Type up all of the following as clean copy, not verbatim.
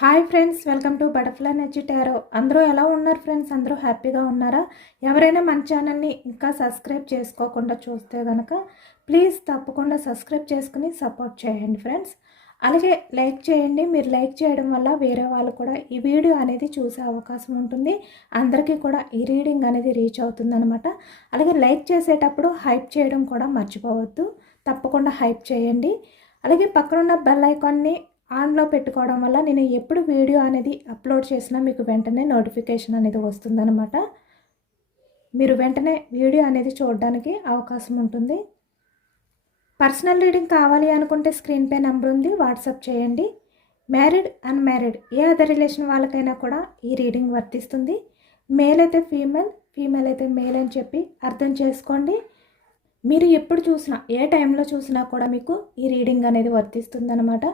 Hi friends, welcome to butterfly energy tarot. అందరూ ఎలా ఉన్నారు ఫ్రెండ్స్? అందరూ హ్యాపీగా ఉన్నారా? ఎవరైనా మన ఛానల్ని ఇంకా సబ్స్క్రైబ్ చేసుకోకుండా చూస్తే కనుక ప్లీజ్ తప్పకుండా సబ్స్క్రైబ్ చేసుకుని సపోర్ట్ చేయండి ఫ్రెండ్స్. అలాగే లైక్ చేయండి. మీరు లైక్ చేయడం వల్ల వేరే వాళ్ళు కూడా ఈ వీడియో అనేది చూసే అవకాశం ఉంటుంది. అందరికీ కూడా ఈ రీడింగ్ అనేది రీచ్ అవుతుందన్నమాట. అలాగే లైక్ చేసేటప్పుడు హైప్ చేయడం కూడా మర్చిపోవద్దు. తప్పకుండా హైప్ చేయండి. అలాగే పక్కనున్న బెల్ ఐకాన్ని ఆన్లో పెట్టుకోవడం వల్ల నేను ఎప్పుడు వీడియో అనేది అప్లోడ్ చేసినా మీకు వెంటనే నోటిఫికేషన్ అనేది వస్తుందన్నమాట. మీరు వెంటనే వీడియో అనేది చూడడానికి అవకాశం ఉంటుంది. పర్సనల్ రీడింగ్ కావాలి అనుకుంటే స్క్రీన్పై నెంబర్ ఉంది, వాట్సాప్ చేయండి. మ్యారీడ్, అన్మ్యారీడ్ ఏ అదర్ రిలేషన్ వాళ్ళకైనా కూడా ఈ రీడింగ్ వర్తిస్తుంది. మేల్ అయితే ఫీమేల్, ఫీమేల్ అయితే మేల్ అని చెప్పి అర్థం చేసుకోండి. మీరు ఎప్పుడు చూసినా ఏ టైంలో చూసినా కూడా మీకు ఈ రీడింగ్ అనేది వర్తిస్తుంది అనమాట.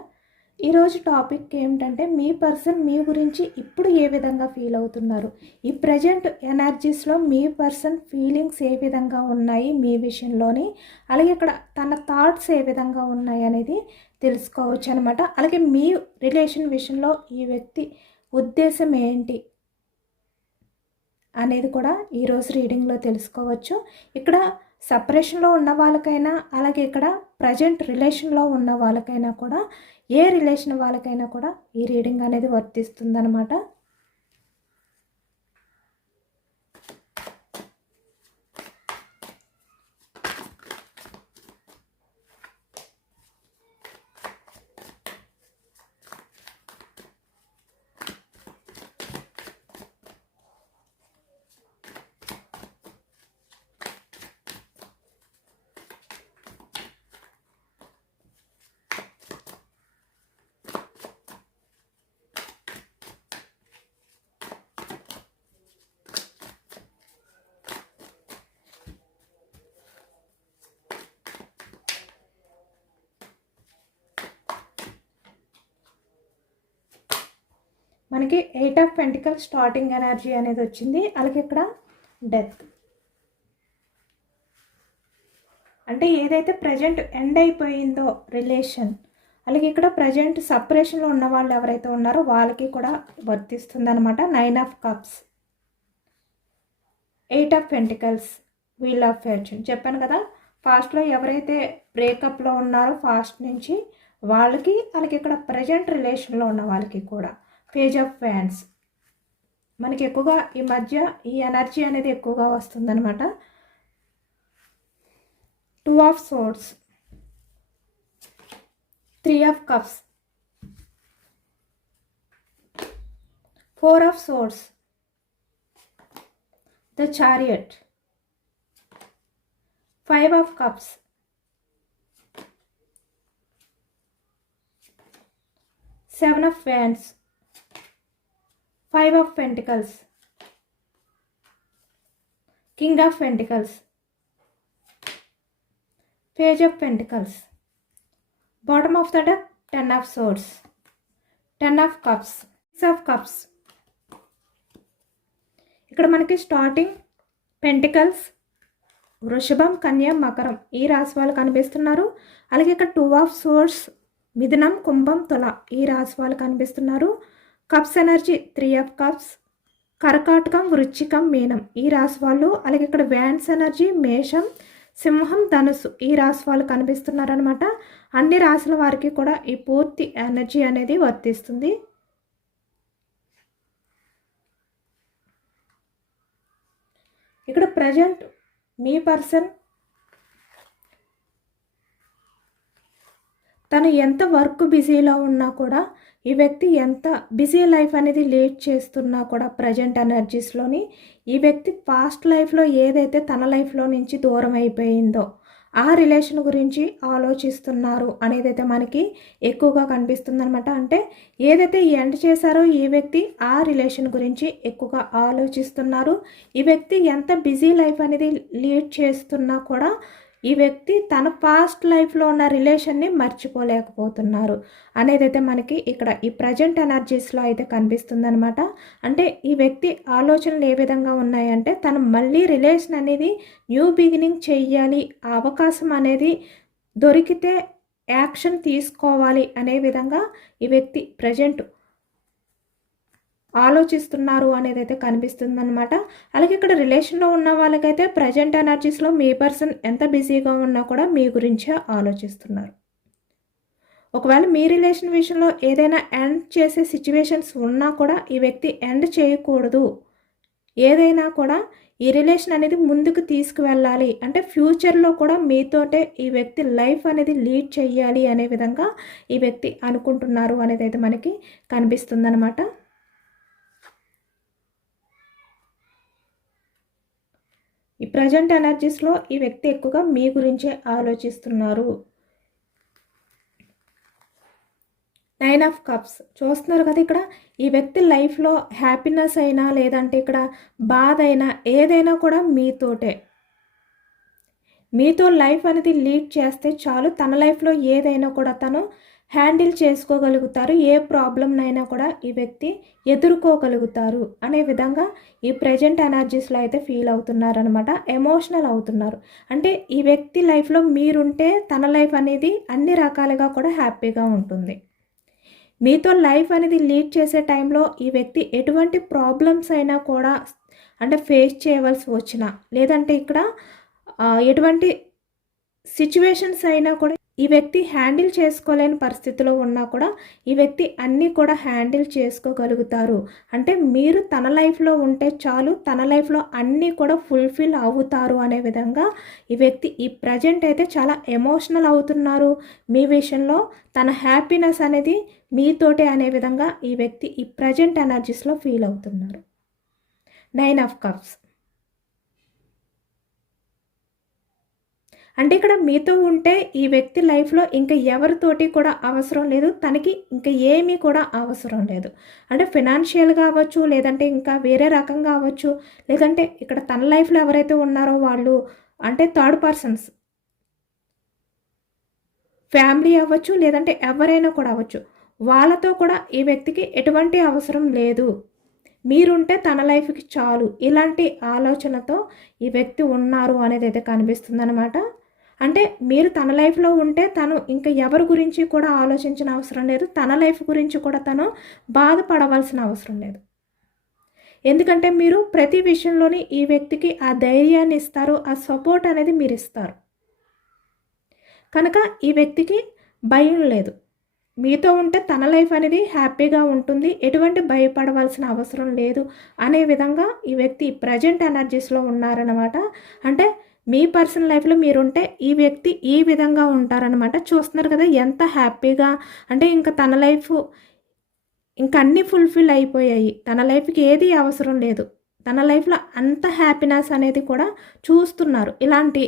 ఈరోజు టాపిక్ ఏమిటంటే మీ పర్సన్ మీ గురించి ఇప్పుడు ఏ విధంగా ఫీల్ అవుతున్నారు, ఈ ప్రజెంట్ ఎనర్జీస్లో మీ పర్సన్ ఫీలింగ్స్ ఏ విధంగా ఉన్నాయి మీ విషయంలోని, అలాగే ఇక్కడ తన థాట్స్ ఏ విధంగా ఉన్నాయి అనేది తెలుసుకోవచ్చు అనమాట. అలాగే మీ రిలేషన్ విషయంలో ఈ వ్యక్తి ఉద్దేశం ఏంటి అనేది కూడా ఈరోజు రీడింగ్లో తెలుసుకోవచ్చు. ఇక్కడ సపరేషన్లో ఉన్న వాళ్ళకైనా, అలాగే ఇక్కడ ప్రజెంట్ రిలేషన్లో ఉన్న వాళ్ళకైనా కూడా, ఏ రిలేషన్ వాళ్ళకైనా కూడా ఈ రీడింగ్ అనేది వర్తిస్తుందన్నమాట. మనకి 8 ఆఫ్ పెంటికల్స్ స్టార్టింగ్ ఎనర్జీ అనేది వచ్చింది. అలాగే ఇక్కడ డెత్ అంటే ఏదైతే ప్రజెంట్ ఎండ్ అయిపోయిందో రిలేషన్, అలాగే ఇక్కడ ప్రజెంట్ సపరేషన్లో ఉన్న వాళ్ళు ఎవరైతే ఉన్నారో వాళ్ళకి కూడా వర్తిస్తుంది అనమాట. 9 of cups, 8 of pentacles, wheel of fortune. చెప్పాను కదా, ఫాస్ట్లో ఎవరైతే బ్రేకప్లో ఉన్నారో ఫాస్ట్ నుంచి వాళ్ళకి, అలాగే ఇక్కడ ప్రజెంట్ రిలేషన్లో ఉన్న వాళ్ళకి కూడా పేజ్ ఆఫ్ వ్యాండ్స్. మనకి ఎక్కువగా ఈ మధ్య ఈ ఎనర్జీ అనేది ఎక్కువగా వస్తుందన్నమాట. 2 of swords, 3 of cups, 4 of swords, the chariot, 5 of cups, 7 of wands, 5 of Pentacles, King of Pentacles, Page of Pentacles, bottom of the deck 10 of Swords, 10 of Cups, 6 of Cups. ఇక్కడ మనకి starting pentacles, వృషభం, కన్య, మకరం ఈ రాశి వాళ్ళు కనిపిస్తున్నారు. అలాగే ఇక్కడ 2 ఆఫ్ సోర్డ్స్, మిథునం, కుంభం, తుల ఈ రాశి వాళ్ళు కనిపిస్తున్నారు. కప్స్ ఎనర్జీ 3 ఆఫ్ కప్స్, కర్కాటకం, వృశ్చికం, మీనం ఈ రాశి వాళ్ళు. అలాగే ఇక్కడ వ్యాన్స్ ఎనర్జీ మేషం, సింహం, ధనుసు ఈ రాశి వాళ్ళు కనిపిస్తున్నారనమాట. అన్ని రాశుల వారికి కూడా ఈ పూర్తి ఎనర్జీ అనేది వర్తిస్తుంది. ఇక్కడ ప్రజెంట్ మీ పర్సన్ తను ఎంత వర్క్ బిజీలో ఉన్నా కూడా, ఈ వ్యక్తి ఎంత బిజీ లైఫ్ అనేది లీడ్ చేస్తున్నా కూడా ప్రజెంట్ ఎనర్జీస్లోని ఈ వ్యక్తి పాస్ట్ లైఫ్లో ఏదైతే తన లైఫ్లో నుంచి దూరం అయిపోయిందో ఆ రిలేషన్ గురించి ఆలోచిస్తున్నారు అనేదైతే మనకి ఎక్కువగా కనిపిస్తుంది అనమాట. అంటే ఏదైతే ఎండ్ చేశారో ఈ వ్యక్తి ఆ రిలేషన్ గురించి ఎక్కువగా ఆలోచిస్తున్నారు. ఈ వ్యక్తి ఎంత బిజీ లైఫ్ అనేది లీడ్ చేస్తున్నా కూడా ఈ వ్యక్తి తన పాస్ట్ లైఫ్లో ఉన్న రిలేషన్ని మర్చిపోలేకపోతున్నారు అనేదైతే మనకి ఇక్కడ ఈ ప్రజెంట్ ఎనర్జీస్లో అయితే కనిపిస్తుందనమాట. అంటే ఈ వ్యక్తి ఆలోచనలు ఏ విధంగా ఉన్నాయంటే తను మళ్ళీ రిలేషన్ అనేది న్యూ బిగినింగ్ చెయ్యాలి, ఆ అవకాశం అనేది దొరికితే యాక్షన్ తీసుకోవాలి అనే విధంగా ఈ వ్యక్తి ప్రజెంట్ ఆలోచిస్తున్నారు అనేది అయితే కనిపిస్తుంది అనమాట. అలాగే ఇక్కడ రిలేషన్లో ఉన్న వాళ్ళకైతే ప్రజెంట్ ఎనర్జీస్లో మీ పర్సన్ ఎంత బిజీగా ఉన్నా కూడా మీ గురించే ఆలోచిస్తున్నారు. ఒకవేళ మీ రిలేషన్ విషయంలో ఏదైనా ఎండ్ చేసే సిచ్యువేషన్స్ ఉన్నా కూడా ఈ వ్యక్తి ఎండ్ చేయకూడదు, ఏదైనా కూడా ఈ రిలేషన్ అనేది ముందుకు తీసుకువెళ్ళాలి అంటే ఫ్యూచర్లో కూడా మీతోటే ఈ వ్యక్తి లైఫ్ అనేది లీడ్ చేయాలి అనే విధంగా ఈ వ్యక్తి అనుకుంటున్నారు అనేది అయితే మనకి కనిపిస్తుందన్నమాట. ఈ ప్రజెంట్ ఎనర్జీస్లో ఈ వ్యక్తి ఎక్కువగా మీ గురించే ఆలోచిస్తున్నారు. 9 ఆఫ్ కప్స్ చూస్తున్నారు కదా ఇక్కడ. ఈ వ్యక్తి లైఫ్లో హ్యాపీనెస్ అయినా లేదంటే ఇక్కడ బాధ అయినా ఏదైనా కూడా మీతో లైఫ్ అనేది లీడ్ చేస్తే చాలు. తన లైఫ్లో ఏదైనా కూడా తను హ్యాండిల్ చేసుకోగలుగుతారు. ఏ ప్రాబ్లంనైనా కూడా ఈ వ్యక్తి ఎదుర్కోగలుగుతారు అనే విధంగా ఈ ప్రజెంట్ ఎనర్జీస్లో అయితే ఫీల్ అవుతున్నారనమాట. ఎమోషనల్ అవుతున్నారు. అంటే ఈ వ్యక్తి లైఫ్లో మీరుంటే తన లైఫ్ అనేది అన్ని రకాలుగా కూడా హ్యాపీగా ఉంటుంది. మీతో లైఫ్ అనేది లీడ్ చేసే టైంలో ఈ వ్యక్తి ఎటువంటి ప్రాబ్లమ్స్ అయినా కూడా అంటే ఫేస్ చేయవలసి వచ్చినా లేదంటే ఇక్కడ ఎటువంటి సిచ్యువేషన్స్ అయినా కూడా ఈ వ్యక్తి హ్యాండిల్ చేసుకోలేని పరిస్థితిలో ఉన్నా కూడా ఈ వ్యక్తి అన్నీ కూడా హ్యాండిల్ చేసుకోగలుగుతారు. అంటే మీరు తన లైఫ్లో ఉంటే చాలు, తన లైఫ్లో అన్నీ కూడా ఫుల్ఫిల్ అవుతారు అనే విధంగా ఈ వ్యక్తి ఈ ప్రజెంట్ అయితే చాలా ఎమోషనల్ అవుతున్నారు. మీ విషయంలో తన హ్యాపీనెస్ అనేది మీతోటే అనే విధంగా ఈ వ్యక్తి ఈ ప్రజెంట్ ఎనర్జీస్లో ఫీల్ అవుతున్నారు. 9 ఆఫ్ కప్స్ అంటే ఇక్కడ మీతో ఉంటే ఈ వ్యక్తి లైఫ్లో ఇంకా ఎవరితోటి కూడా అవసరం లేదు, తనకి ఇంకా ఏమీ కూడా అవసరం లేదు. అంటే ఫినాన్షియల్గా అవ్వచ్చు, లేదంటే ఇంకా వేరే రకంగా అవ్వచ్చు, లేదంటే ఇక్కడ తన లైఫ్లో ఎవరైతే ఉన్నారో వాళ్ళు అంటే థర్డ్ పర్సన్స్ ఫ్యామిలీ అవ్వచ్చు, లేదంటే ఎవరైనా కూడా అవ్వచ్చు, వాళ్ళతో కూడా ఈ వ్యక్తికి ఎటువంటి అవసరం లేదు. మీరుంటే తన లైఫ్కి చాలు, ఇలాంటి ఆలోచనతో ఈ వ్యక్తి ఉన్నారు అనేది అయితే కనిపిస్తుంది అనమాట. అంటే మీరు తన లైఫ్లో ఉంటే తను ఇంకా ఎవరి గురించి కూడా ఆలోచించిన అవసరం లేదు, తన లైఫ్ గురించి కూడా తను బాధపడవలసిన అవసరం లేదు. ఎందుకంటే మీరు ప్రతి విషయంలోని ఈ వ్యక్తికి ఆ ధైర్యాన్ని ఇస్తారు, ఆ సపోర్ట్ అనేది మీరు ఇస్తారు కనుక ఈ వ్యక్తికి భయం లేదు. మీతో ఉంటే తన లైఫ్ అనేది హ్యాపీగా ఉంటుంది, ఎటువంటి భయపడవలసిన అవసరం లేదు అనే విధంగా ఈ వ్యక్తి ప్రజెంట్ ఎనర్జీస్లో ఉన్నారనమాట. అంటే మీ పర్సనల్ లైఫ్లో మీరుంటే ఈ వ్యక్తి ఈ విధంగా ఉంటారనమాట. చూస్తున్నారు కదా ఎంత హ్యాపీగా, అంటే ఇంకా తన లైఫ్ ఇంకా అన్నీ ఫుల్ఫిల్ అయిపోయాయి, తన లైఫ్కి ఏది అవసరం లేదు, తన లైఫ్లో అంత హ్యాపీనెస్ అనేది కూడా చూస్తున్నారు. ఇలాంటి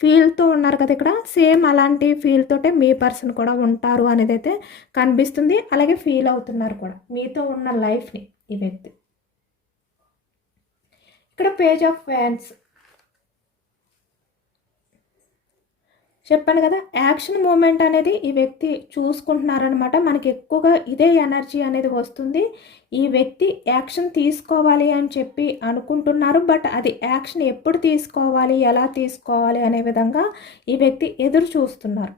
ఫీల్తో ఉన్నారు కదా ఇక్కడ. సేమ్ అలాంటి ఫీల్ తోటే మీ పర్సన్ కూడా ఉంటారు అనేది అయితే కనిపిస్తుంది. అలాగే ఫీల్ అవుతున్నారు కూడా మీతో ఉన్న లైఫ్ని ఈ వ్యక్తి. ఇక్కడ పేజ్ ఆఫ్ వ్యాండ్స్ చెప్పాను కదా, యాక్షన్ మూమెంట్ అనేది ఈ వ్యక్తి చూసుకుంటున్నారనమాట. మనకి ఎక్కువగా ఇదే ఎనర్జీ అనేది వస్తుంది. ఈ వ్యక్తి యాక్షన్ తీసుకోవాలి అని చెప్పి అనుకుంటున్నారు, బట్ అది యాక్షన్ ఎప్పుడు తీసుకోవాలి, ఎలా తీసుకోవాలి అనే విధంగా ఈ వ్యక్తి ఎదురు చూస్తున్నారు.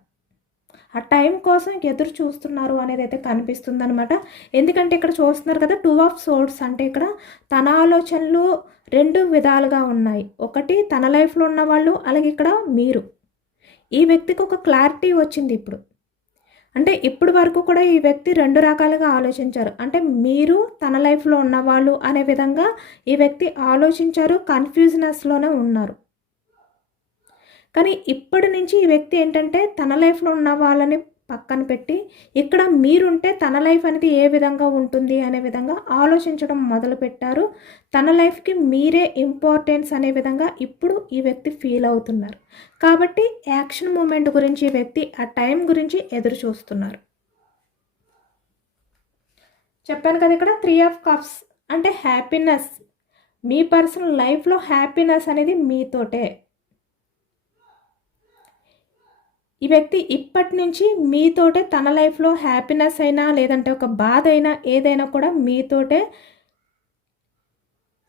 ఆ టైం కోసం ఎదురు చూస్తున్నారు అనేది అయితే కనిపిస్తుంది అనమాట. ఎందుకంటే ఇక్కడ చూస్తున్నారు కదా 2 ఆఫ్ సోర్డ్స్, అంటే ఇక్కడ తన ఆలోచనలు 2 విధాలుగా ఉన్నాయి. ఒకటి తన లైఫ్లో ఉన్న వాళ్ళు, అలాగే ఇక్కడ మీరు. ఈ వ్యక్తికి ఒక క్లారిటీ వచ్చింది ఇప్పుడు. అంటే ఇప్పటి వరకు కూడా ఈ వ్యక్తి 2 రకాలుగా ఆలోచించారు. అంటే మీరు తన లైఫ్లో ఉన్నవాళ్ళు అనే విధంగా ఈ వ్యక్తి ఆలోచించారు, కన్ఫ్యూజనెస్లోనే ఉన్నారు. కానీ ఇప్పటి నుంచి ఈ వ్యక్తి ఏంటంటే తన లైఫ్లో ఉన్న వాళ్ళని పక్కన పెట్టి ఇక్కడ మీరుంటే తన లైఫ్ అనేది ఏ విధంగా ఉంటుంది అనే విధంగా ఆలోచించడం మొదలుపెట్టారు. తన లైఫ్కి మీరే ఇంపార్టెన్స్ అనే విధంగా ఇప్పుడు ఈ వ్యక్తి ఫీల్ అవుతున్నారు. కాబట్టి యాక్షన్ మూమెంట్ గురించి ఈ వ్యక్తి ఆ టైం గురించి ఎదురు చూస్తున్నారు. చెప్పాను కదా ఇక్కడ 3 ఆఫ్ కప్స్ అంటే హ్యాపీనెస్. మీ పర్సనల్ లైఫ్లో హ్యాపీనెస్ అనేది మీతోటే. ఈ వ్యక్తి ఇప్పటి నుంచి మీతోటే తన లైఫ్లో హ్యాపీనెస్ అయినా లేదంటే ఒక బాధ అయినా ఏదైనా కూడా మీతోటే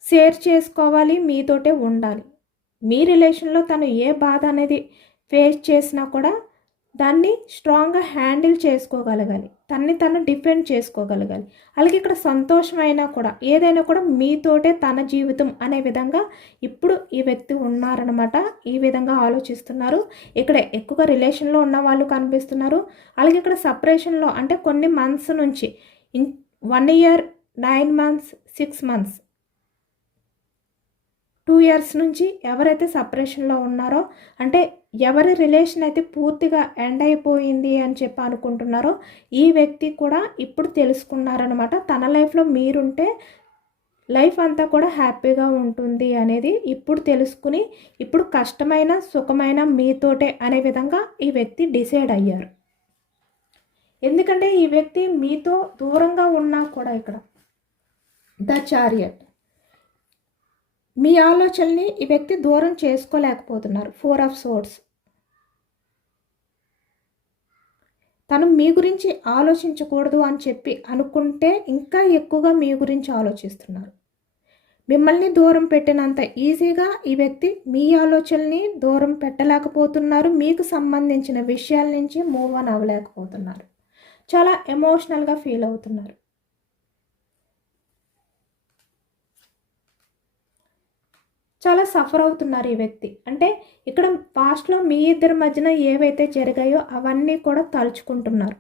షేర్ చేసుకోవాలి, మీతోటే ఉండాలి. మీ రిలేషన్లో తను ఏ బాధ అనేది ఫేస్ చేసినా కూడా దాన్ని స్ట్రాంగ్గా హ్యాండిల్ చేసుకోగలగాలి, తన్ని తను డిఫెండ్ చేసుకోగలగాలి. అలాగే ఇక్కడ సంతోషమైనా కూడా ఏదైనా కూడా మీతోటే తన జీవితం అనే విధంగా ఇప్పుడు ఈ వ్యక్తి ఉన్నారనమాట. ఈ విధంగా ఆలోచిస్తున్నారు. ఇక్కడ ఎక్కువగా రిలేషన్లో ఉన్న వాళ్ళు కనిపిస్తున్నారు. అలాగే ఇక్కడ సపరేషన్లో అంటే కొన్ని మంత్స్ నుంచి 1 ఇయర్, 9 మంత్స్, 6 మంత్స్, 2 ఇయర్స్ నుంచి ఎవరైతే సపరేషన్లో ఉన్నారో, అంటే ఎవరి రిలేషన్ అయితే పూర్తిగా ఎండ్ అయిపోయింది అని చెప్పి అనుకుంటున్నారో, ఈ వ్యక్తి కూడా ఇప్పుడు తెలుసుకున్నారనమాట. తన లైఫ్లో మీరుంటే లైఫ్ అంతా కూడా హ్యాపీగా ఉంటుంది అనేది ఇప్పుడు తెలుసుకుని, ఇప్పుడు కష్టమైన సుఖమైన మీతోటే అనే విధంగా ఈ వ్యక్తి డిసైడ్ అయ్యారు. ఎందుకంటే ఈ వ్యక్తి మీతో దూరంగా ఉన్నా కూడా ఇక్కడ ద చారియట్, మీ ఆలోచనని ఈ వ్యక్తి దూరం చేసుకోలేకపోతున్నారు. 4 ఆఫ్ సోర్డ్స్, తను మీ గురించి ఆలోచించకూడదు అని చెప్పి అనుకుంటే ఇంకా ఎక్కువగా మీ గురించి ఆలోచిస్తున్నారు. మిమ్మల్ని దూరం పెట్టినంత ఈజీగా ఈ వ్యక్తి మీ ఆలోచనని దూరం పెట్టలేకపోతున్నారు. మీకు సంబంధించిన విషయాల నుంచి మూవ్ ఆన్ అవ్వలేకపోతున్నారు. చాలా ఎమోషనల్గా ఫీల్ అవుతున్నారు. చాలా సఫర్ అవుతున్నారు ఈ వ్యక్తి. అంటే ఇక్కడ పాస్ట్లో మీ ఇద్దరి మధ్యన ఏవైతే జరిగాయో అవన్నీ కూడా తలుచుకుంటున్నారు.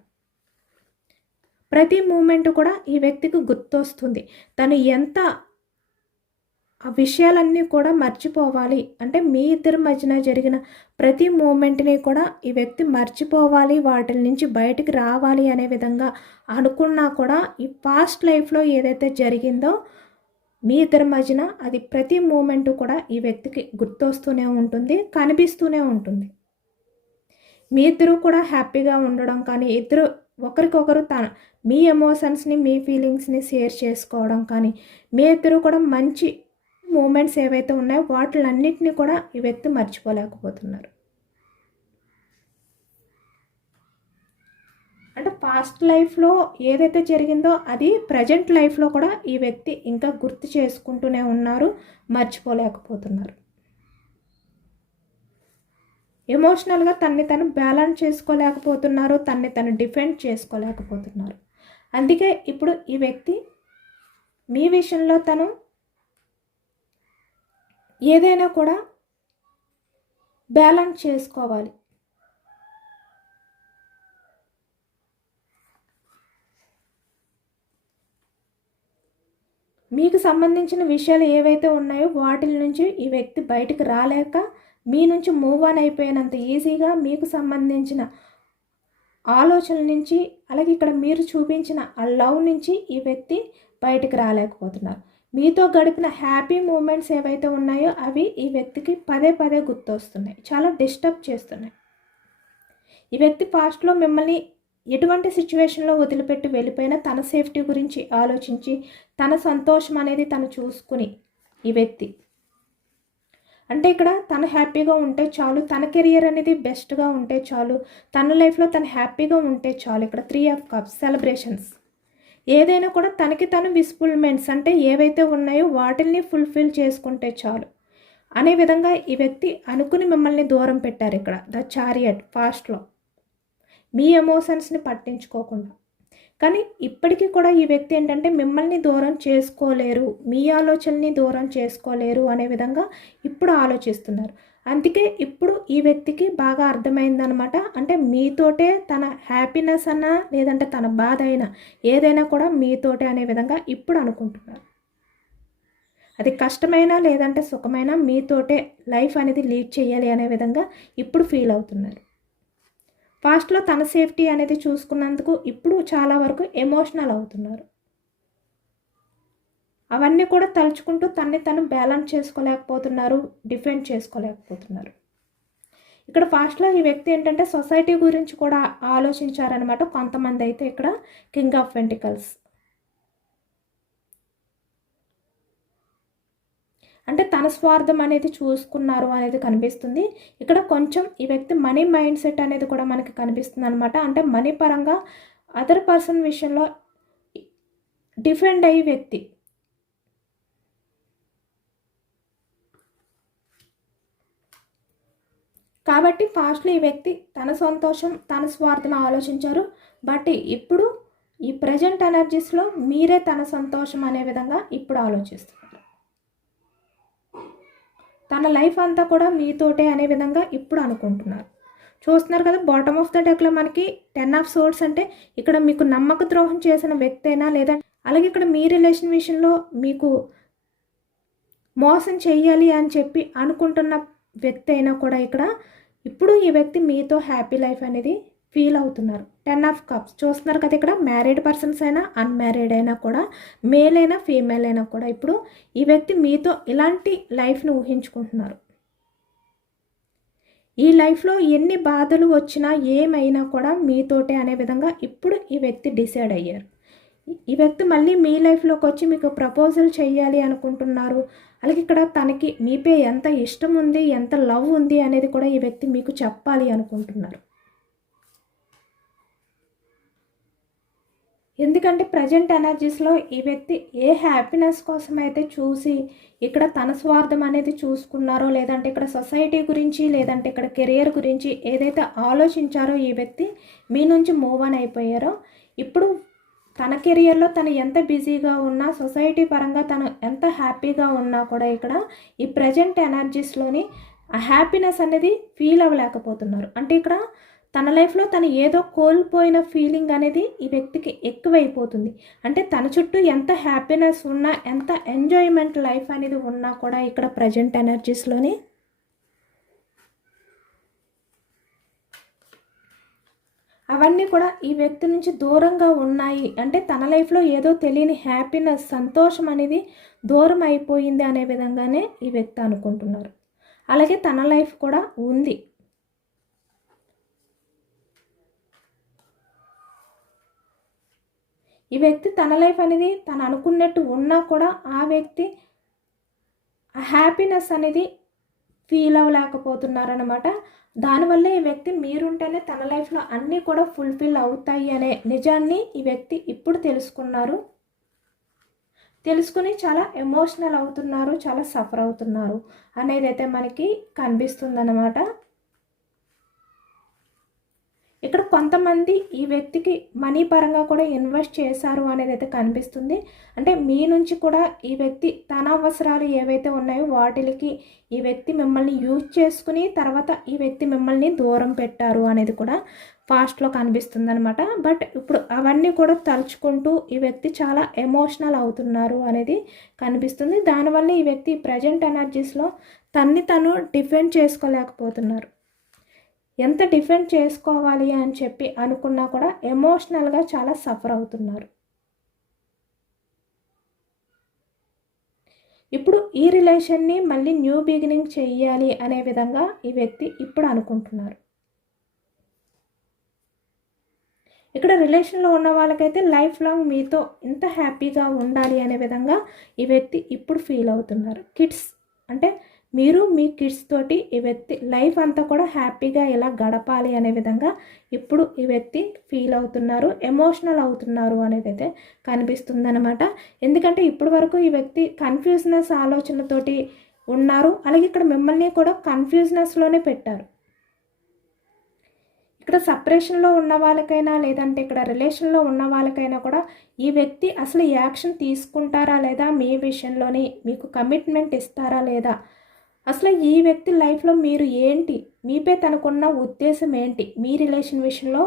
ప్రతి మూమెంట్ కూడా ఈ వ్యక్తికి గుర్తొస్తుంది. తను ఎంత ఆ విషయాలన్నీ కూడా మర్చిపోవాలి, అంటే మీ ఇద్దరి మధ్యన జరిగిన ప్రతి మూమెంట్ని కూడా ఈ వ్యక్తి మర్చిపోవాలి, వాటి నుంచి బయటికి రావాలి అనే విధంగా అనుకున్నా కూడా ఈ పాస్ట్ లైఫ్లో ఏదైతే జరిగిందో మీ ఇద్దరి మధ్యన అది ప్రతి మూమెంటు కూడా ఈ వ్యక్తికి గుర్తొస్తూనే ఉంటుంది, కనిపిస్తూనే ఉంటుంది. మీ ఇద్దరు కూడా హ్యాపీగా ఉండడం కానీ, ఇద్దరు ఒకరికొకరు మీ ఎమోషన్స్ని, మీ ఫీలింగ్స్ని షేర్ చేసుకోవడం కానీ, మీ ఇద్దరు కూడా మంచి మూమెంట్స్ ఏవైతే ఉన్నాయో వాటిలన్నిటిని కూడా ఈ వ్యక్తి మర్చిపోలేకపోతున్నారు. అంటే పాస్ట్ లైఫ్లో ఏదైతే జరిగిందో అది ప్రజెంట్ లైఫ్లో కూడా ఈ వ్యక్తి ఇంకా గుర్తు చేసుకుంటూనే ఉన్నారు, మర్చిపోలేకపోతున్నారు. ఎమోషనల్గా తన్ని తను బ్యాలెన్స్ చేసుకోలేకపోతున్నారు, తన్ని తను డిఫెండ్ చేసుకోలేకపోతున్నారు. అందుకే ఇప్పుడు ఈ వ్యక్తి మీ విషయంలో తను ఏదైనా కూడా బ్యాలెన్స్ చేసుకోవాలి. మీకు సంబంధించిన విషయాలు ఏవైతే ఉన్నాయో వాటి నుంచి ఈ వ్యక్తి బయటికి రాలేక మీ నుంచి మూవ్ ఆన్ అయిపోయినంత ఈజీగా మీకు సంబంధించిన ఆలోచనల నుంచి, అలాగే ఇక్కడ మీరు చూపించిన ఆ లవ్ నుంచి ఈ వ్యక్తి బయటికి రాలేకపోతున్నారు. మీతో గడిపిన హ్యాపీ మూమెంట్స్ ఏవైతే ఉన్నాయో అవి ఈ వ్యక్తికి పదే పదే గుర్తొస్తున్నాయి, చాలా డిస్టర్బ్ చేస్తున్నాయి. ఈ వ్యక్తి పాస్ట్లో మిమ్మల్ని ఎటువంటి సిచ్యువేషన్లో వదిలిపెట్టి వెళ్ళిపోయినా తన సేఫ్టీ గురించి ఆలోచించి తన సంతోషం అనేది తను చూసుకుని ఈ వ్యక్తి, అంటే ఇక్కడ తను హ్యాపీగా ఉంటే చాలు, తన కెరియర్ అనేది బెస్ట్గా ఉంటే చాలు, తన లైఫ్లో తను హ్యాపీగా ఉంటే చాలు. ఇక్కడ 3 ఆఫ్ కప్స్, సెలబ్రేషన్స్, ఏదైనా కూడా తనకి తను విస్ఫుల్మెంట్స్ అంటే ఏవైతే ఉన్నాయో వాటిల్ని ఫుల్ఫిల్ చేసుకుంటే చాలు అనే విధంగా ఈ వ్యక్తి అనుకుని మిమ్మల్ని దూరం పెట్టారు. ఇక్కడ ద చారియట్ పాస్ట్లో మీ ఎమోషన్స్ని పట్టించుకోకుండా. కానీ ఇప్పటికీ కూడా ఈ వ్యక్తి ఏంటంటే మిమ్మల్ని దూరం చేసుకోలేరు, మీ ఆలోచనని దూరం చేసుకోలేరు అనే విధంగా ఇప్పుడు ఆలోచిస్తున్నారు. అందుకే ఇప్పుడు ఈ వ్యక్తికి బాగా అర్థమైందనమాట. అంటే మీతోటే తన హ్యాపీనెస్ అన్నా లేదంటే తన బాధ అయినా ఏదైనా కూడా మీతోటే అనే విధంగా ఇప్పుడు అనుకుంటున్నారు. అది కష్టమైనా లేదంటే సుఖమైనా మీతోటే లైఫ్ అనేది లీడ్ చేయాలి అనే విధంగా ఇప్పుడు ఫీల్ అవుతున్నారు. పాస్ట్లో తన సేఫ్టీ అనేది చూసుకున్నందుకు ఇప్పుడు చాలా వరకు ఎమోషనల్ అవుతున్నారు. అవన్నీ కూడా తలుచుకుంటూ తన్ని తను బ్యాలెన్స్ చేసుకోలేకపోతున్నారు, డిఫెండ్ చేసుకోలేకపోతున్నారు. ఇక్కడ పాస్ట్లో ఈ వ్యక్తి ఏంటంటే సొసైటీ గురించి కూడా ఆలోచించారనమాట. కొంతమంది అయితే ఇక్కడ కింగ్ ఆఫ్ పెంటికల్స్, అంటే తన స్వార్థం అనేది చూసుకున్నారు అనేది కనిపిస్తుంది. ఇక్కడ కొంచెం ఈ వ్యక్తి మనీ మైండ్ సెట్ అనేది కూడా మనకి కనిపిస్తుంది అనమాట. అంటే మనీ పరంగా అదర్ పర్సన్ విషయంలో డిఫెండ్ అయ్యే వ్యక్తి, కాబట్టి పాస్ట్లో ఈ వ్యక్తి తన సంతోషం తన స్వార్థం ఆలోచించారు. బట్ ఇప్పుడు ఈ ప్రజెంట్ ఎనర్జీస్లో మీరే తన సంతోషం అనే విధంగా ఇప్పుడు ఆలోచిస్తున్నారు. తన లైఫ్ అంతా కూడా మీతోటే అనే విధంగా ఇప్పుడు అనుకుంటున్నారు. చూస్తున్నారు కదా, బాటమ్ ఆఫ్ ద డెక్లో మనకి 10 ఆఫ్ సోర్డ్స్ అంటే ఇక్కడ మీకు నమ్మక ద్రోహం చేసిన వ్యక్తి అయినా, లేదా అలాగే ఇక్కడ మీ రిలేషన్ విషయంలో మీకు మోసం చెయ్యాలి అని చెప్పి అనుకుంటున్న వ్యక్తి అయినా కూడా ఇక్కడ ఇప్పుడు ఈ వ్యక్తి మీతో హ్యాపీ లైఫ్ అనేది ఫీల్ అవుతున్నారు. 10 ఆఫ్ కప్స్ చూస్తున్నారు కదా, ఇక్కడ మ్యారీడ్ పర్సన్స్ అయినా అన్మ్యారీడ్ అయినా కూడా, మేల్ అయినా ఫీమేల్ అయినా కూడా ఇప్పుడు ఈ వ్యక్తి మీతో ఇలాంటి లైఫ్ను ఊహించుకుంటున్నారు. ఈ లైఫ్లో ఎన్ని బాధలు వచ్చినా ఏమైనా కూడా మీతోటే అనే విధంగా ఇప్పుడు ఈ వ్యక్తి డిసైడ్ అయ్యారు. ఈ వ్యక్తి మళ్ళీ మీ లైఫ్లోకి వచ్చి మీకు ప్రపోజల్ చేయాలి అనుకుంటున్నారు. అలాగే ఇక్కడ తనకి మీపై ఎంత ఇష్టం ఉంది, ఎంత లవ్ ఉంది అనేది కూడా ఈ వ్యక్తి మీకు చెప్పాలి అనుకుంటున్నారు. ఎందుకంటే ప్రజెంట్ ఎనర్జీస్లో ఈ వ్యక్తి ఏ హ్యాపీనెస్ కోసం అయితే చూసి ఇక్కడ తన స్వార్థం అనేది చూసుకున్నారో, లేదంటే ఇక్కడ సొసైటీ గురించి, లేదంటే ఇక్కడ కెరియర్ గురించి ఏదైతే ఆలోచించారో ఈ వ్యక్తి మీ నుంచి మూవ్ ఆన్ అయిపోయారో, ఇప్పుడు తన కెరియర్లో తను ఎంత బిజీగా ఉన్నా, సొసైటీ పరంగా తను ఎంత హ్యాపీగా ఉన్నా కూడా ఇక్కడ ఈ ప్రజెంట్ ఎనర్జీస్లోని ఆ హ్యాపీనెస్ అనేది ఫీల్ అవ్వలేకపోతున్నారు. అంటే ఇక్కడ తన లైఫ్లో తను ఏదో కోల్పోయిన ఫీలింగ్ అనేది ఈ వ్యక్తికి ఎక్కువైపోతుంది. అంటే తన చుట్టూ ఎంత హ్యాపీనెస్ ఉన్నా, ఎంత ఎంజాయ్మెంట్ లైఫ్ అనేది ఉన్నా కూడా ఇక్కడ ప్రజెంట్ ఎనర్జీస్లోని అవన్నీ కూడా ఈ వ్యక్తి నుంచి దూరంగా ఉన్నాయి. అంటే తన లైఫ్లో ఏదో తెలియని హ్యాపీనెస్, సంతోషం అనేది దూరం అయిపోయింది అనే విధంగానే ఈ వ్యక్తి అనుకుంటున్నారు. అలాగే తన లైఫ్ కూడా ఉంది. ఈ వ్యక్తి తన లైఫ్ అనేది తను అనుకున్నట్టు ఉన్నా కూడా ఆ వ్యక్తి హ్యాపీనెస్ అనేది ఫీల్ అవ్వలేకపోతున్నారనమాట. దానివల్ల ఈ వ్యక్తి మీరుంటేనే తన లైఫ్లో అన్నీ కూడా ఫుల్ఫిల్ అవుతాయి అనే నిజాన్ని ఈ వ్యక్తి ఇప్పుడు తెలుసుకున్నారు. తెలుసుకుని చాలా ఎమోషనల్ అవుతున్నారు, చాలా సఫర్ అవుతున్నారు అనేది అయితే మనకి కనిపిస్తుందన్నమాట. ఇక్కడ కొంతమంది ఈ వ్యక్తికి మనీ పరంగా కూడా ఇన్వెస్ట్ చేశారు అనేది అయితే కనిపిస్తుంది. అంటే మీ నుంచి కూడా ఈ వ్యక్తి తన అవసరాలు ఏవైతే ఉన్నాయో వాటికి ఈ వ్యక్తి మిమ్మల్ని యూజ్ చేసుకుని తర్వాత ఈ వ్యక్తి మిమ్మల్ని దూరం పెట్టారు అనేది కూడా ఫాస్ట్లో కనిపిస్తుంది అనమాట. బట్ ఇప్పుడు అవన్నీ కూడా తలుచుకుంటూ ఈ వ్యక్తి చాలా ఎమోషనల్ అవుతున్నారు అనేది కనిపిస్తుంది. దానివల్ల ఈ వ్యక్తి ప్రజెంట్ ఎనర్జీస్లో తను డిఫెండ్ చేసుకోలేకపోతున్నారు. ఎంత డిఫెండ్ చేసుకోవాలి అని చెప్పి అనుకున్నా కూడా ఎమోషనల్గా చాలా సఫర్ అవుతున్నారు. ఇప్పుడు ఈ రిలేషన్ని మళ్ళీ న్యూ బిగినింగ్ చెయ్యాలి అనే విధంగా ఈ వ్యక్తి ఇప్పుడు అనుకుంటున్నారు. ఇక్కడ రిలేషన్లో ఉన్న వాళ్ళకైతే లైఫ్ లాంగ్ మీతో ఇంత హ్యాపీగా ఉండాలి అనే విధంగా ఈ వ్యక్తి ఇప్పుడు ఫీల్ అవుతున్నారు. కిడ్స్ అంటే మీరు మీ కిడ్స్ తోటి ఈ వ్యక్తి లైఫ్ అంతా కూడా హ్యాపీగా ఎలా గడపాలి అనే విధంగా ఇప్పుడు ఈ వ్యక్తి ఫీల్ అవుతున్నారు, ఎమోషనల్ అవుతున్నారు అనేది అయితే కనిపిస్తుందన్నమాట. ఎందుకంటే ఇప్పటి వరకు ఈ వ్యక్తి కన్ఫ్యూజ్నెస్ ఆలోచనతోటి ఉన్నారు. అలాగే ఇక్కడ మిమ్మల్ని కూడా కన్ఫ్యూజ్నెస్లోనే పెట్టారు. ఇక్కడ సపరేషన్లో ఉన్న వాళ్ళకైనా, లేదంటే ఇక్కడ రిలేషన్లో ఉన్న వాళ్ళకైనా కూడా ఈ వ్యక్తి అసలు యాక్షన్ తీసుకుంటారా లేదా, మీ విషయంలోని మీకు కమిట్మెంట్ ఇస్తారా లేదా, అసలు ఈ వ్యక్తి లైఫ్లో మీరు ఏంటి, మీపై తనకున్న ఉద్దేశం ఏంటి, మీ రిలేషన్ విషయంలో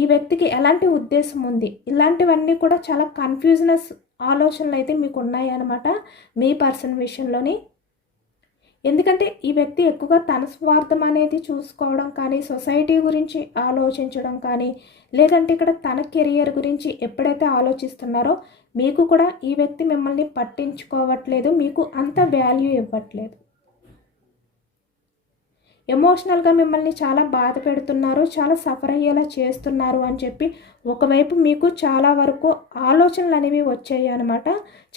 ఈ వ్యక్తికి ఎలాంటి ఉద్దేశం ఉంది, ఇలాంటివన్నీ కూడా చాలా కన్ఫ్యూజనస్ ఆలోచనలు అయితే మీకు ఉన్నాయి అన్నమాట మీ పర్సన్ విషయంలోని. ఎందుకంటే ఈ వ్యక్తి ఎక్కువగా తన స్వార్థం అనేది చూసుకోవడం కానీ, సొసైటీ గురించి ఆలోచించడం కానీ, లేదంటే ఇక్కడ తన కెరియర్ గురించి ఎప్పుడైతే ఆలోచిస్తున్నారో మీకు కూడా ఈ వ్యక్తి మిమ్మల్ని పట్టించుకోవట్లేదు, మీకు అంత వాల్యూ ఇవ్వట్లేదు. ఎమోషనల్గా మిమ్మల్ని చాలా బాధ పెడుతున్నారు, చాలా సఫర్ అయ్యేలా చేస్తున్నారు అని చెప్పి ఒకవైపు మీకు చాలా వరకు ఆలోచనలు అనేవి వచ్చాయి అనమాట.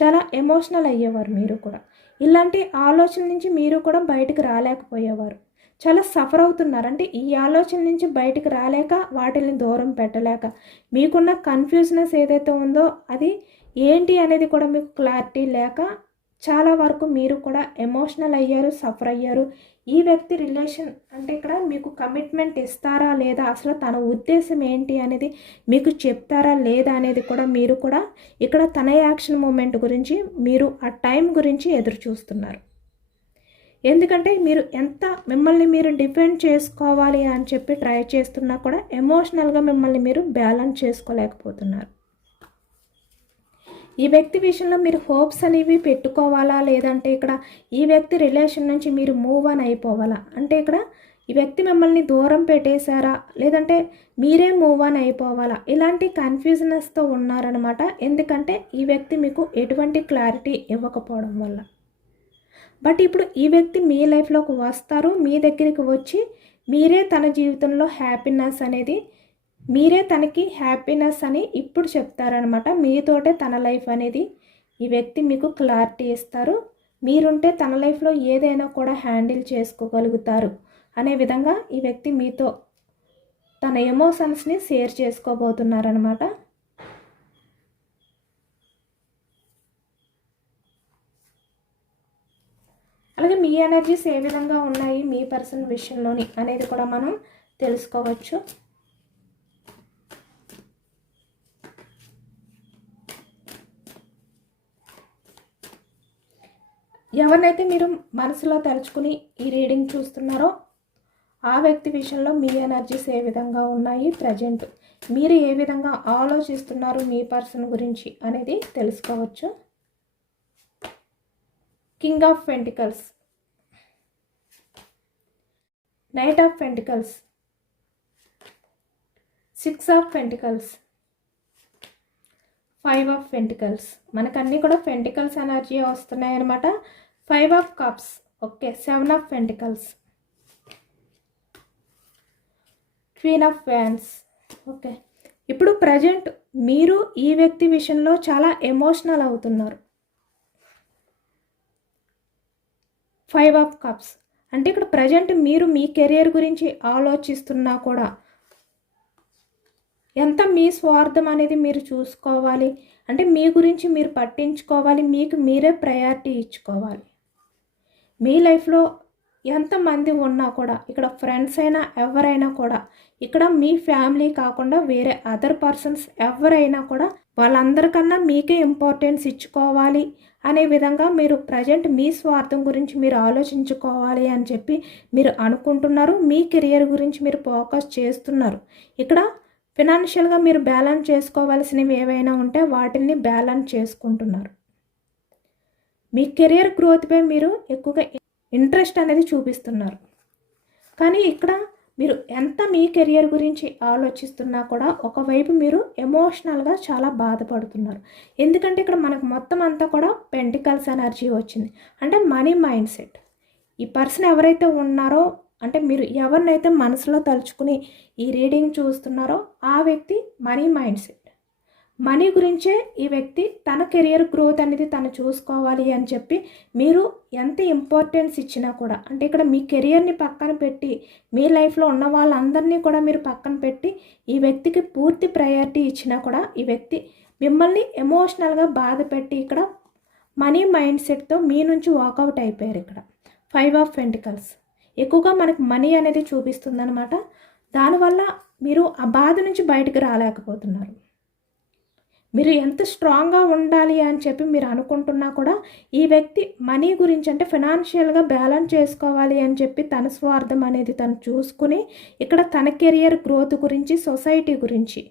చాలా ఎమోషనల్ అయ్యేవారు మీరు కూడా. ఇలాంటి ఆలోచన నుంచి మీరు కూడా బయటకు రాలేకపోయేవారు, చాలా సఫర్ అవుతున్నారు. అంటే ఈ ఆలోచన నుంచి బయటకు రాలేక, వాటిని దూరం పెట్టలేక, మీకున్న కన్ఫ్యూజనెస్ ఏదైతే ఉందో అది ఏంటి అనేది కూడా మీకు క్లారిటీ లేక చాలా వరకు మీరు కూడా ఎమోషనల్ అయ్యారు, సఫర్ అయ్యారు. ఈ వ్యక్తి రిలేషన్ అంటే ఇక్కడ మీకు కమిట్మెంట్ ఇస్తారా లేదా, అసలు తన ఉద్దేశం ఏంటి అనేది మీకు చెప్తారా లేదా అనేది కూడా మీరు కూడా ఇక్కడ తన యాక్షన్ మూమెంట్ గురించి మీరు ఆ టైం గురించి ఎదురు చూస్తున్నారు. ఎందుకంటే మీరు ఎంత మిమ్మల్ని మీరు డిఫెండ్ చేసుకోవాలి అని చెప్పి ట్రై చేస్తున్నా కూడా ఎమోషనల్గా మిమ్మల్ని మీరు బ్యాలెన్స్ చేసుకోలేకపోతున్నారు. ఈ వ్యక్తి విషయంలో మీరు హోప్స్ అనేవి పెట్టుకోవాలా, లేదంటే ఇక్కడ ఈ వ్యక్తి రిలేషన్ నుంచి మీరు మూవ్ ఆన్ అయిపోవాలా, అంటే ఇక్కడ ఈ వ్యక్తి మిమ్మల్ని దూరం పెట్టేశారా, లేదంటే మీరే మూవ్ ఆన్ అయిపోవాలా, ఇలాంటి కన్ఫ్యూజనెస్తో ఉన్నారనమాట. ఎందుకంటే ఈ వ్యక్తి మీకు ఎటువంటి క్లారిటీ ఇవ్వకపోవడం వల్ల. బట్ ఇప్పుడు ఈ వ్యక్తి మీ లైఫ్లోకి వస్తారు, మీ దగ్గరికి వచ్చి మీరే తన జీవితంలో హ్యాపీనెస్ అనేది, మీరే తనకి హ్యాపీనెస్ అని ఇప్పుడు చెప్తారనమాట. మీతోటే తన లైఫ్ అనేది ఈ వ్యక్తి మీకు క్లారిటీ ఇస్తారు. మీరుంటే తన లైఫ్లో ఏదైనా కూడా హ్యాండిల్ చేసుకోగలుగుతారు అనే విధంగా ఈ వ్యక్తి మీతో తన ఎమోషన్స్ని షేర్ చేసుకోబోతున్నారనమాట. అలాగే మీ ఎనర్జీస్ ఏ విధంగా ఉన్నాయి మీ పర్సన్ విషయంలోని అనేది కూడా మనం తెలుసుకోవచ్చు. ఎవరినైతే మీరు మనసులో తలుచుకుని ఈ రీడింగ్ చూస్తున్నారో ఆ వ్యక్తి విషయంలో మీ ఎనర్జీస్ ఏ విధంగా ఉన్నాయి, ప్రజెంట్ మీరు ఏ విధంగా ఆలోచిస్తున్నారు మీ పర్సన్ గురించి అనేది తెలుసుకోవచ్చు. King of pentacles, knight of pentacles, 6 of pentacles, 5 of pentacles. మనకన్నీ కూడా పెంటికల్స్ ఎనర్జీ వస్తున్నాయి అన్నమాట. 5 of cups, okay. 7 of pentacles, queen of wands, okay. ఇప్పుడు ప్రజెంట్ మీరు ఈ వ్యక్తి విషయంలో చాలా ఎమోషనల్ అవుతున్నారు. 5 ఆఫ్ కప్స్ అంటే ఇక్కడ ప్రజెంట్ మీరు మీ కెరియర్ గురించి ఆలోచిస్తున్నా కూడా ఎంత మీ స్వార్థం అనేది మీరు చూసుకోవాలి, అంటే మీ గురించి మీరు పట్టించుకోవాలి, మీకు మీరే ప్రయారిటీ ఇచ్చుకోవాలి. మీ లైఫ్లో ఎంతమంది ఉన్నా కూడా, ఇక్కడ ఫ్రెండ్స్ అయినా ఎవరైనా కూడా, ఇక్కడ మీ ఫ్యామిలీ కాకుండా వేరే అదర్ పర్సన్స్ ఎవరైనా కూడా వాళ్ళందరికన్నా మీకే ఇంపార్టెన్స్ ఇచ్చుకోవాలి అనే విధంగా మీరు ప్రజెంట్ మీ స్వార్థం గురించి మీరు ఆలోచించుకోవాలి అని చెప్పి మీరు అనుకుంటున్నారు. మీ కెరియర్ గురించి మీరు ఫోకస్ చేస్తున్నారు. ఇక్కడ ఫినాన్షియల్గా మీరు బ్యాలెన్స్ చేసుకోవాల్సినవి ఏవైనా ఉంటే వాటిని బ్యాలెన్స్ చేసుకుంటున్నారు. మీ కెరియర్ గ్రోత్పై మీరు ఎక్కువగా ఇంట్రెస్ట్ అనేది చూపిస్తున్నారు. కానీ ఇక్కడ మీరు ఎంత మీ కెరియర్ గురించి ఆలోచిస్తున్నా కూడా ఒకవైపు మీరు ఎమోషనల్గా చాలా బాధపడుతున్నారు. ఎందుకంటే ఇక్కడ మనకు మొత్తం అంతా కూడా పెంటికల్స్ ఎనర్జీ వచ్చింది, అంటే మనీ మైండ్ సెట్. ఈ పర్సన్ ఎవరైతే ఉన్నారో, అంటే మీరు ఎవరినైతే మనసులో తలుచుకుని ఈ రీడింగ్ చూస్తున్నారో ఆ వ్యక్తి మనీ మైండ్ సెట్, మనీ గురించే ఈ వ్యక్తి తన కెరియర్ గ్రోత్ అనేది తను చూసుకోవాలి అని చెప్పి మీరు ఎంత ఇంపార్టెన్స్ ఇచ్చినా కూడా, అంటే ఇక్కడ మీ కెరియర్ని పక్కన పెట్టి మీ లైఫ్లో ఉన్న వాళ్ళందరినీ కూడా మీరు పక్కన పెట్టి ఈ వ్యక్తికి పూర్తి ప్రయారిటీ ఇచ్చినా కూడా ఈ వ్యక్తి మిమ్మల్ని ఎమోషనల్గా బాధ పెట్టి ఇక్కడ మనీ మైండ్ సెట్తో మీ నుంచి వాకౌట్ అయిపోయారు. ఇక్కడ 5 ఆఫ్ పెంటికల్స్ ఎక్కువగా మనకు మనీ అనేది చూపిస్తుందన్నమాట. దానివల్ల మీరు ఆ బాధ నుంచి బయటకు రాలేకపోతున్నారు. మీరు ఎంత స్ట్రాంగ్గా ఉండాలి అని చెప్పి మీరు అనుకుంటున్నా కూడా ఈ వ్యక్తి మనీ గురించి, అంటే ఫినాన్షియల్గా బ్యాలెన్స్ చేసుకోవాలి అని చెప్పి తన స్వార్థం అనేది తను చూసుకుని ఇక్కడ తన కెరియర్ గ్రోత్ గురించి, సొసైటీ గురించి,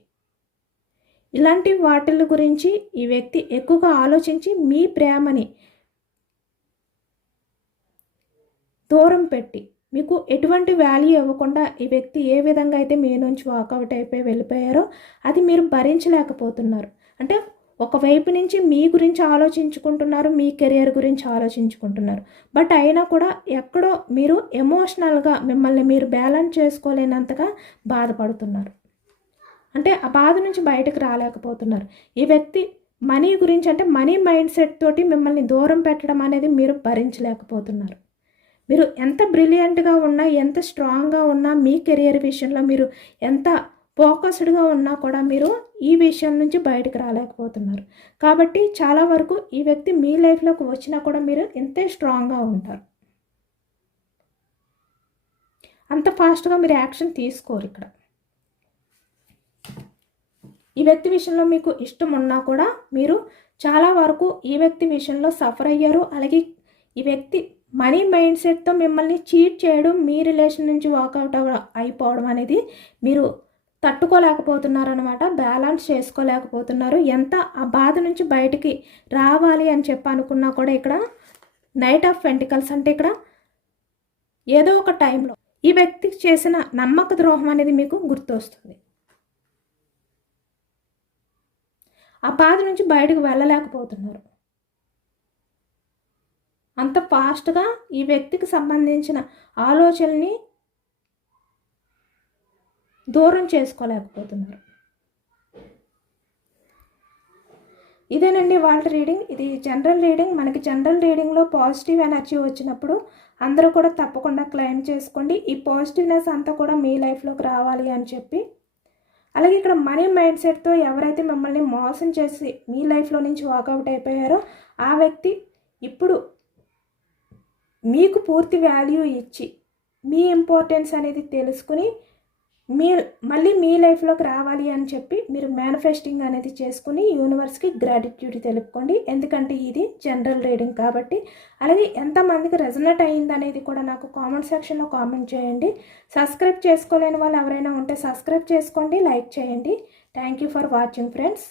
ఇలాంటి వాటిల గురించి ఈ వ్యక్తి ఎక్కువగా ఆలోచించి మీ ప్రేమని దూరం పెట్టి మీకు ఎటువంటి వాల్యూ ఇవ్వకుండా ఈ వ్యక్తి ఏ విధంగా అయితే మీ నుంచి వాకౌట్ అయిపోయి వెళ్ళిపోయారో అది మీరు భరించలేకపోతున్నారు. అంటే ఒకవైపు నుంచి మీ గురించి ఆలోచించుకుంటున్నారు, మీ కెరియర్ గురించి ఆలోచించుకుంటున్నారు. బట్ అయినా కూడా ఎక్కడో మీరు ఎమోషనల్గా మిమ్మల్ని మీరు బ్యాలెన్స్ చేసుకోలేనంతగా బాధపడుతున్నారు. అంటే ఆ బాధ నుంచి బయటకు రాలేకపోతున్నారు. ఈ వ్యక్తి మనీ గురించి, అంటే మనీ మైండ్ సెట్ తోటి మిమ్మల్ని దూరం పెట్టడం అనేది మీరు భరించలేకపోతున్నారు. మీరు ఎంత బ్రిలియంట్గా ఉన్నా, ఎంత స్ట్రాంగ్గా ఉన్నా, మీ కెరియర్ విషయంలో మీరు ఎంత ఫోకస్డ్గా ఉన్నా కూడా మీరు ఈ విషయం నుంచి బయటకు రాలేకపోతున్నారు. కాబట్టి చాలా వరకు ఈ వ్యక్తి మీ లైఫ్లోకి వచ్చినా కూడా మీరు ఇంతే స్ట్రాంగ్గా ఉంటారు. అంత ఫాస్ట్గా మీరు యాక్షన్ తీసుకోరు. ఇక్కడ ఈ వ్యక్తి విషయంలో మీకు ఇష్టం ఉన్నా కూడా మీరు చాలా వరకు ఈ వ్యక్తి విషయంలో సఫర్ అయ్యారు. అలాగే ఈ వ్యక్తి మనీ మైండ్ సెట్తో మిమ్మల్ని చీట్ చేయడం, మీ రిలేషన్ నుంచి వాకౌట్ అయిపోవడం అనేది మీరు తట్టుకోలేకపోతున్నారు అనమాట. బ్యాలెన్స్ చేసుకోలేకపోతున్నారు. ఎంత ఆ బాధ నుంచి బయటికి రావాలి అని చెప్పి అనుకున్నా కూడా ఇక్కడ నైట్ ఆఫ్ పెంటికల్స్ అంటే ఇక్కడ ఏదో ఒక టైంలో ఈ వ్యక్తికి చేసిన నమ్మక ద్రోహం అనేది మీకు గుర్తొస్తుంది. ఆ బాధ నుంచి బయటకు వెళ్ళలేకపోతున్నారు. అంత ఫాస్ట్గా ఈ వ్యక్తికి సంబంధించిన ఆలోచనల్ని దూరం చేసుకోలేకపోతున్నారు. ఇదేనండి వాళ్ళ రీడింగ్. ఇది జనరల్ రీడింగ్. మనకి జనరల్ రీడింగ్లో పాజిటివ్ ఎనర్జీ వచ్చినప్పుడు అందరూ కూడా తప్పకుండా క్లెయిమ్ చేసుకోండి. ఈ పాజిటివ్నెస్ అంతా కూడా మీ లైఫ్లోకి రావాలి అని చెప్పి. అలాగే ఇక్కడ మనీ మైండ్ సెట్తో ఎవరైతే మిమ్మల్ని మోసం చేసి మీ లైఫ్లో నుంచి వాకౌట్ అయిపోయారో ఆ వ్యక్తి ఇప్పుడు మీకు పూర్తి వాల్యూ ఇచ్చి మీ ఇంపార్టెన్స్ అనేది తెలుసుకుని మళ్ళీ మీ లైఫ్లోకి రావాలి అని చెప్పి మీరు మేనిఫెస్టింగ్ అనేది చేసుకుని యూనివర్స్కి గ్రాటిట్యూడ్ తెలుపుకోండి. ఎందుకంటే ఇది జనరల్ రీడింగ్ కాబట్టి. అలాగే ఎంతమందికి రెజనేట్ అయ్యింది అనేది కూడా నాకు కామెంట్ సెక్షన్లో కామెంట్ చేయండి. సబ్స్క్రైబ్ చేసుకోలేని వాళ్ళు ఎవరైనా ఉంటే సబ్స్క్రైబ్ చేసుకోండి, లైక్ చేయండి. Thank you for watching friends.